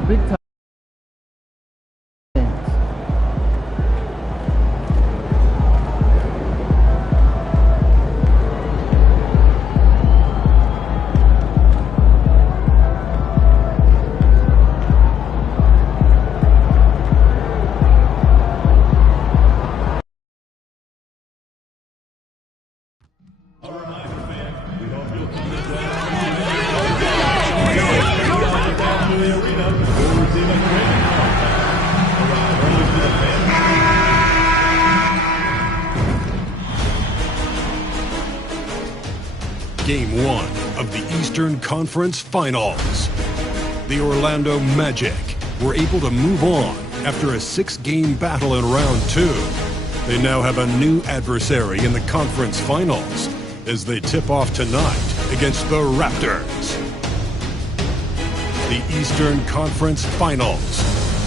the big time. Game 1 of the Eastern Conference Finals. The Orlando Magic were able to move on after a 6-game battle in round 2. They now have a new adversary in the conference finals as they tip off tonight against the Raptors. The Eastern Conference Finals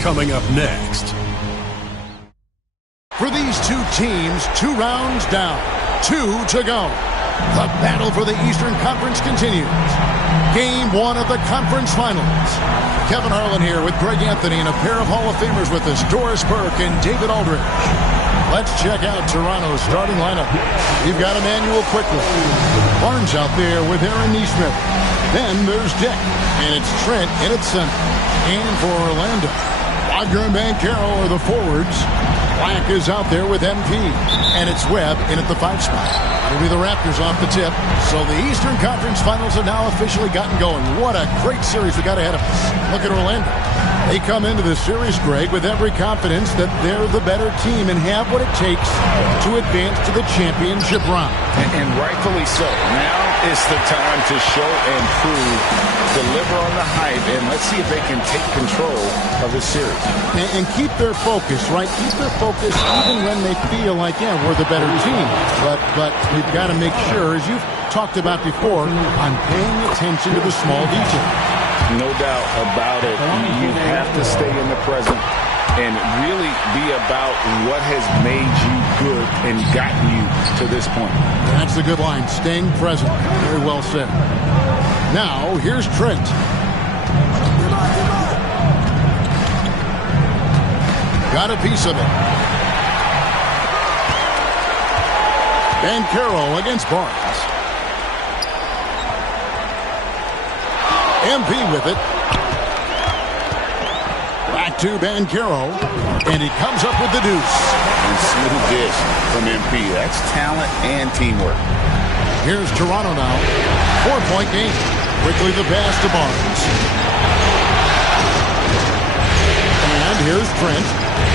coming up next. For these two teams, 2 rounds down, 2 to go. The battle for the Eastern Conference continues. Game 1 of the conference finals. Kevin Harlan here with Greg Anthony and a pair of Hall of Famers with us, Doris Burke and David Aldridge. Let's check out Toronto's starting lineup. You've got Emmanuel Quickley. Barnes out there with Aaron Nesmith. Then there's Dick, and it's Trent in at center. And for Orlando, Wagner and Banchero are the forwards. Black is out there with MP, and it's Webb in at the 5 spot. It'll be the Raptors off the tip. So the Eastern Conference Finals have now officially gotten going. What a great series we got ahead of us. Look at Orlando. They come into this series, Greg, with every confidence that they're the better team and have what it takes to advance to the championship round. And rightfully so. Now is the time to show and prove, deliver on the hype, and let's see if they can take control of this series. And keep their focus, right? Keep their focus even when they feel like, yeah, we're the better team. But we've got to make sure, as you've talked about before, on paying attention to the small details. No doubt about it. You have to stay in the present and really be about what has made you good and gotten you to this point. That's a good line. Staying present. Very well said. Now, here's Trent. Got a piece of it. Banchero against Barnes. MP with it. Back to Banchero. And he comes up with the deuce. And smooth dish from MP. That's talent and teamwork. Here's Toronto now. 4-point game. Quickly the pass to Barnes. And here's Trent.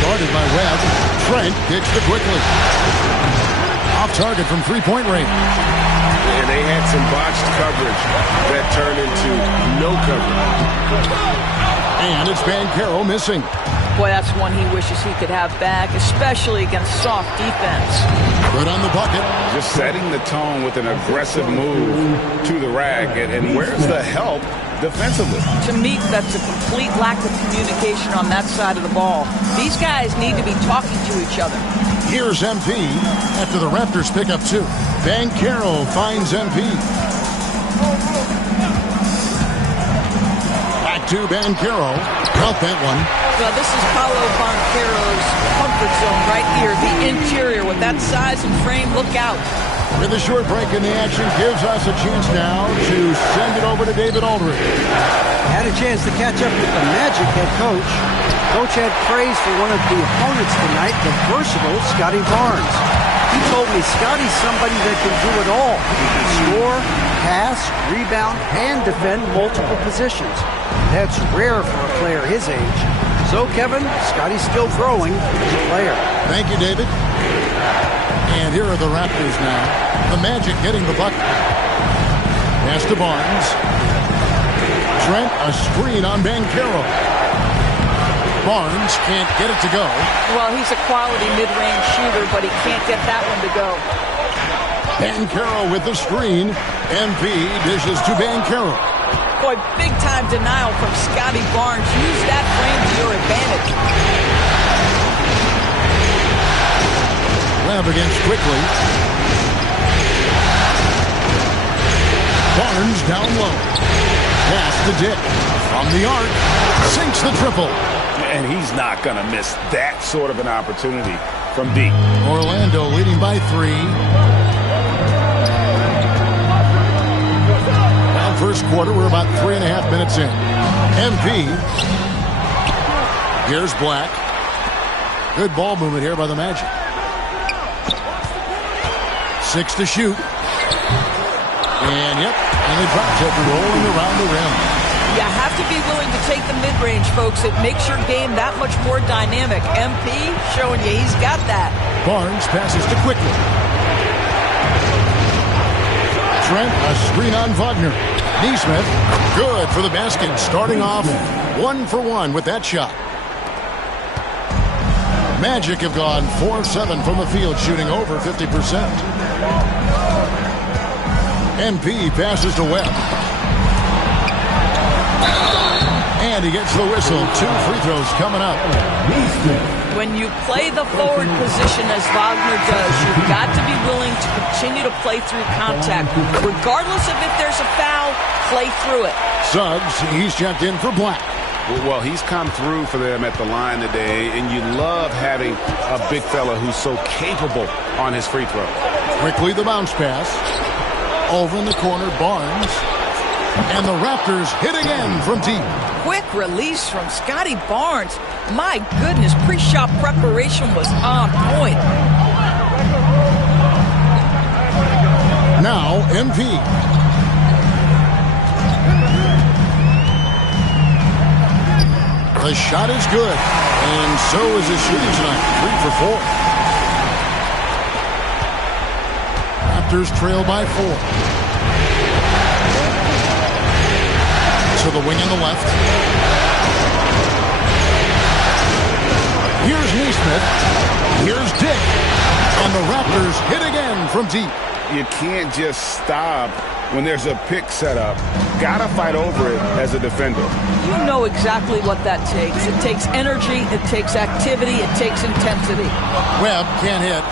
Guarded by Webb. Trent kicks to Quickley. Off target from 3-point range. And they had some botched coverage that turned into no coverage. And it's Banchero missing. Boy, that's one he wishes he could have back, especially against soft defense. Good on the bucket. Just setting the tone with an aggressive move to the rack. And where's the help defensively? To me, that's a complete lack of communication on that side of the ball. These guys need to be talking to each other. Here's MP after the Raptors pick up 2. Banchero finds MP. Back to Banchero. Caught that one. Well, this is Paolo Banchero's comfort zone right here. The interior with that size and frame. Look out. With a short break in the action gives us a chance now to send it over to David Aldridge. Had a chance to catch up with the Magic head coach. Coach had praise for one of the opponents tonight, the versatile Scotty Barnes. He told me Scotty's somebody that can do it all. He can score, pass, rebound, and defend multiple positions. That's rare for a player his age. So, Kevin, Scotty's still growing as a player. Thank you, David. And here are the Raptors now. The Magic getting the bucket. Pass to Barnes. Trent, a screen on Banchero. Barnes can't get it to go. Well, he's a quality mid-range shooter, but he can't get that one to go. Banchero with the screen. MP dishes to Banchero. Boy, big-time denial from Scotty Barnes. Use that frame to your advantage. Webb against Quickley. Barnes down low. Pass to Dick. From the arc, sinks the triple. And he's not going to miss that sort of an opportunity from deep. Orlando leading by 3. Now, first quarter, we're about 3.5 minutes in. MP. Here's Black. Good ball movement here by the Magic. 6 to shoot. And, yep, and they drop it rolling around the rim. You have to be willing to take the mid-range, folks. It makes your game that much more dynamic. MP showing you he's got that. Barnes passes to Quickly. Trent, a screen on Wagner. Neesmith, good for the basket. Starting off 1 for 1 with that shot. Magic have gone 4 of 7 from the field, shooting over 50%. MP passes to Webb. And he gets the whistle. 2 free throws coming up. When you play the forward position as Wagner does, you've got to be willing to continue to play through contact. Regardless of if there's a foul, play through it. Suggs, he's checked in for Black. Well, he's come through for them at the line today, and you love having a big fella who's so capable on his free throw. Quickly the bounce pass. Over in the corner, Barnes. And the Raptors hit again from deep. Quick release from Scotty Barnes. My goodness, pre-shot preparation was on point. Now, MP. The shot is good, and so is his shooting tonight. 3 for 4. Raptors trail by 4. To the wing on the left. Here's Neesmith. Here's Dick. And the Raptors hit again from deep. You can't just stop when there's a pick set up. Gotta fight over it as a defender. You know exactly what that takes. It takes energy, it takes activity, it takes intensity. Webb can't hit.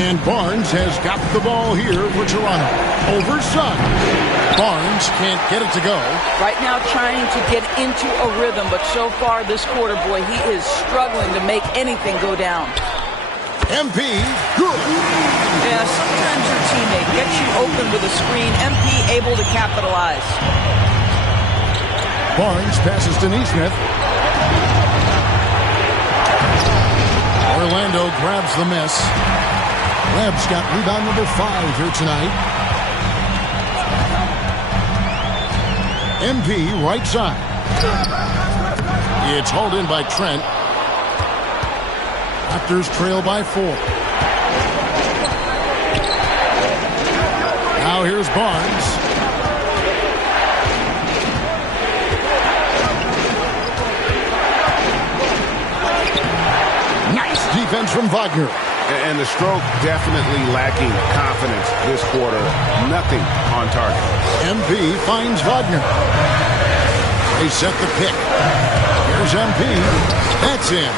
And Barnes has got the ball here for Toronto. Over Suggs. Barnes can't get it to go. Right now trying to get into a rhythm, but so far this quarter, boy, he is struggling to make anything go down. MP, good. Yeah, sometimes your teammate gets you open with a screen. MP able to capitalize. Barnes passes to Neesmith. Orlando grabs the miss. Webb's got rebound number 5 here tonight. MP right side. It's hauled in by Trent. Raptors trail by 4. Now here's Barnes. Nice defense from Wagner. And the stroke definitely lacking confidence this quarter. Nothing on target. MP finds Wagner. They set the pick. Here's MP. That's in.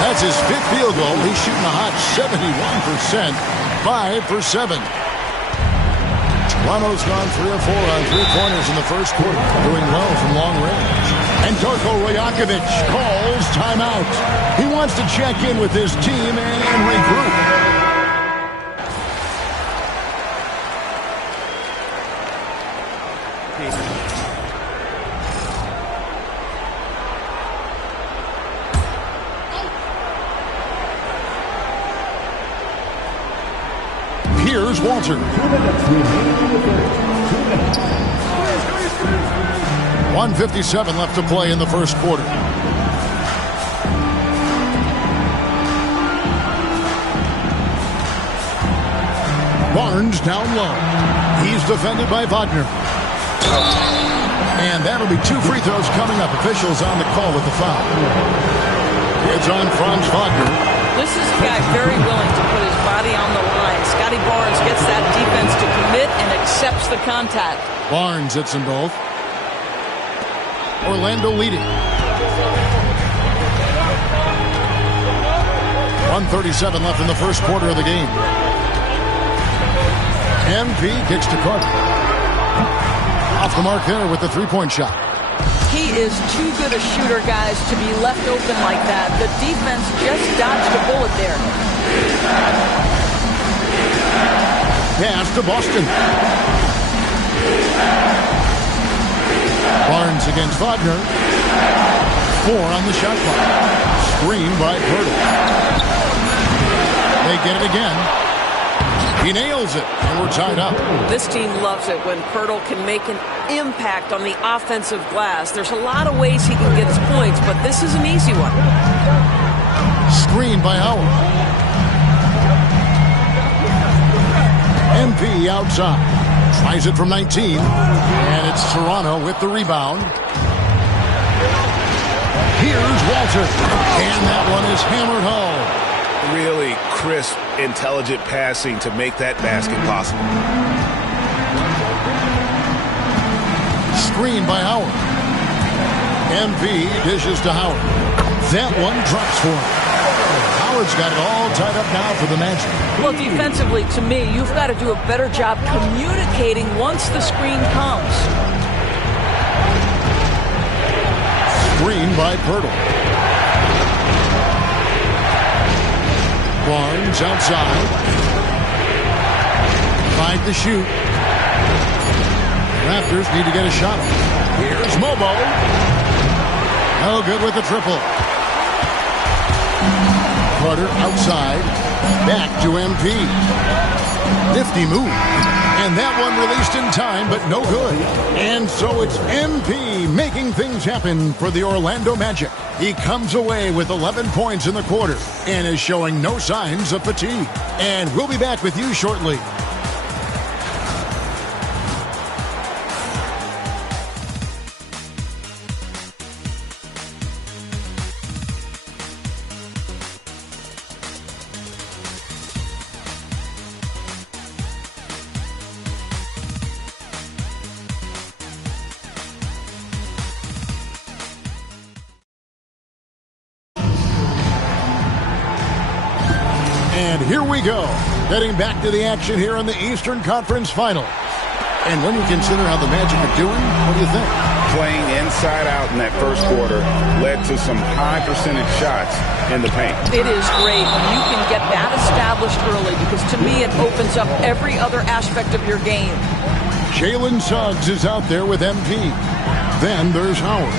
That's his 5th field goal. He's shooting a hot 71%. 5 for 7. Toronto's gone 3 of 4 on 3-pointers in the first quarter. Doing well from long range. And Darko Rajakovic calls timeout. He wants to check in with his team and regroup. Here's Walter. 1:57 left to play in the first quarter. Barnes down low. He's defended by Wagner. And that'll be 2 free throws coming up. Officials on the call with the foul. It's on Franz Wagner. This is a guy very willing to put his body on the line. Scotty Barnes gets that defense to commit and accepts the contact. Barnes hits them both. Orlando leading. 1:37 left in the first quarter of the game. MP kicks to Carter. Off the mark there with the 3-point shot. He is too good a shooter, guys, to be left open like that. The defense just dodged a bullet there. Pass to Boston. Barnes against Wagner. 4 on the shot clock. Screen by Pirtle. They get it again. He nails it, and we're tied up. This team loves it when Pirtle can make an impact on the offensive glass. There's a lot of ways he can get his points, but this is an easy one. Screen by Howard. MP outside. Tries it from 19. And it's Toronto with the rebound. Here's Walter. And that one is hammered home. Really crisp, intelligent passing to make that basket possible. Screen by Howard. MP dishes to Howard. That one drops for him. Howard's got it all tied up now for the Magic. Well, defensively, to me, you've got to do a better job communicating once the screen comes. Screen by Pirtle. Barnes outside. 5 to shoot. Raptors need to get a shot. Here's Mobo. No good with the triple. Carter outside. Back to MP. Nifty move. And that one released in time, but no good. And so it's MP making things happen for the Orlando Magic. He comes away with 11 points in the quarter and is showing no signs of fatigue. And we'll be back with you shortly. And here we go, getting back to the action here in the Eastern Conference Finals. And when you consider how the Magic are doing, what do you think? Playing inside out in that first quarter led to some high percentage shots in the paint. It is great when you can get that established early because to me it opens up every other aspect of your game. Jalen Suggs is out there with MP. Then there's Howard.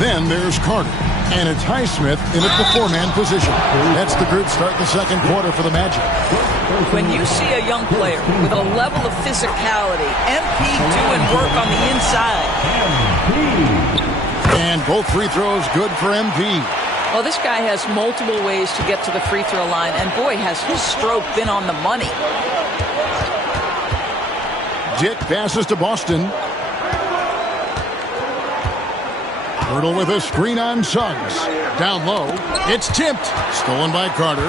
Then there's Carter. And it's Highsmith in at the 4-man position. That's the group start the second quarter for the Magic. When you see a young player with a level of physicality, MP doing work on the inside. And both free throws good for MP. Well, this guy has multiple ways to get to the free throw line, and boy, has his stroke been on the money. Dick passes to Boston. Pirtle with a screen on Suggs. Down low. It's tipped. Stolen by Carter.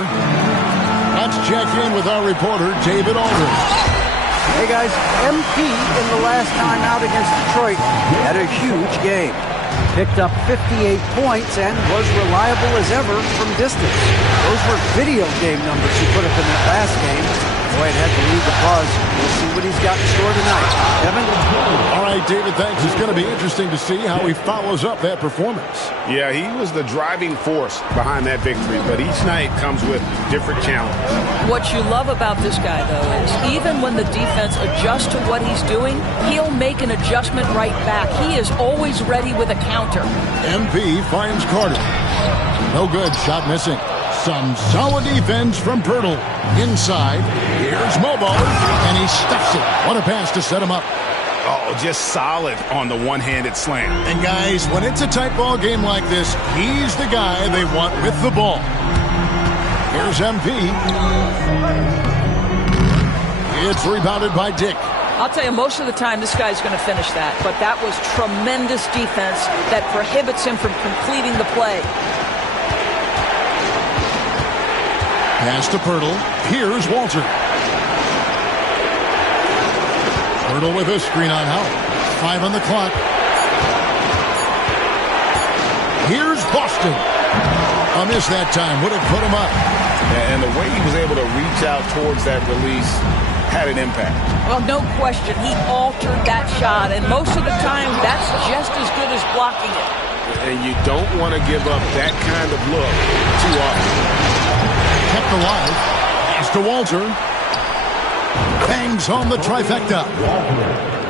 Let's check in with our reporter, David Aldridge. Hey, guys. MP in the last time out against Detroit had a huge game. Picked up 58 points and was reliable as ever from distance. Those were video game numbers he put up in that last game. Boy, it had to leave the buzz. We'll see what he's got in store tonight. Kevin? All right, David, thanks. It's going to be interesting to see how he follows up that performance. Yeah, he was the driving force behind that victory, but each night comes with different challenges. What you love about this guy, though, is even when the defense adjusts to what he's doing, he'll make an adjustment right back. He is always ready with a counter. MP finds Carter. No good. Shot missing. Some solid defense from Pirtle. Inside, here's Mobo, and he stuffs it. What a pass to set him up. Oh, just solid on the one-handed slam. And guys, when it's a tight ball game like this, he's the guy they want with the ball. Here's MP. It's rebounded by Dick. I'll tell you, most of the time this guy's going to finish that, but that was tremendous defense that prohibits him from completing the play. Pass to Pirtle. Here's Walter. Pirtle with a screen on Howard. 5 on the clock. Here's Boston. A miss that time. Would have put him up. And the way he was able to reach out towards that release had an impact. Well, no question. He altered that shot, and most of the time, that's just as good as blocking it. And you don't want to give up that kind of look too often. Kept alive. Pass to Walter. Bangs home the trifecta.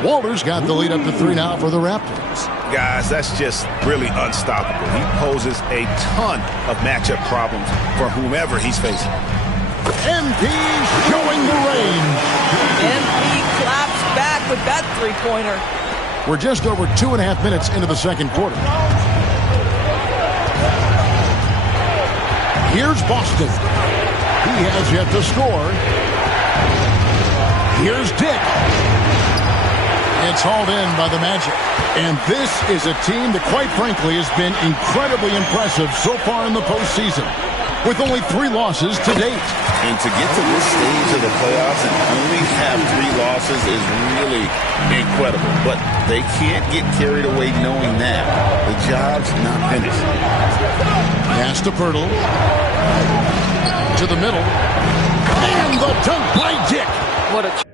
Walter's got the lead up to 3 now for the Raptors. Guys, that's just really unstoppable. He poses a ton of matchup problems for whomever he's facing. MP showing the range. MP claps back with that three-pointer. We're just over 2.5 minutes into the second quarter. Here's Boston. He has yet to score. Here's Dick. It's hauled in by the Magic. And this is a team that, quite frankly, has been incredibly impressive so far in the postseason, with only 3 losses to date. And to get to this stage of the playoffs and only have 3 losses is really incredible. But they can't get carried away knowing that. The job's not finished. Pass to Pirtle. To the middle. And the dunk by Dick. What a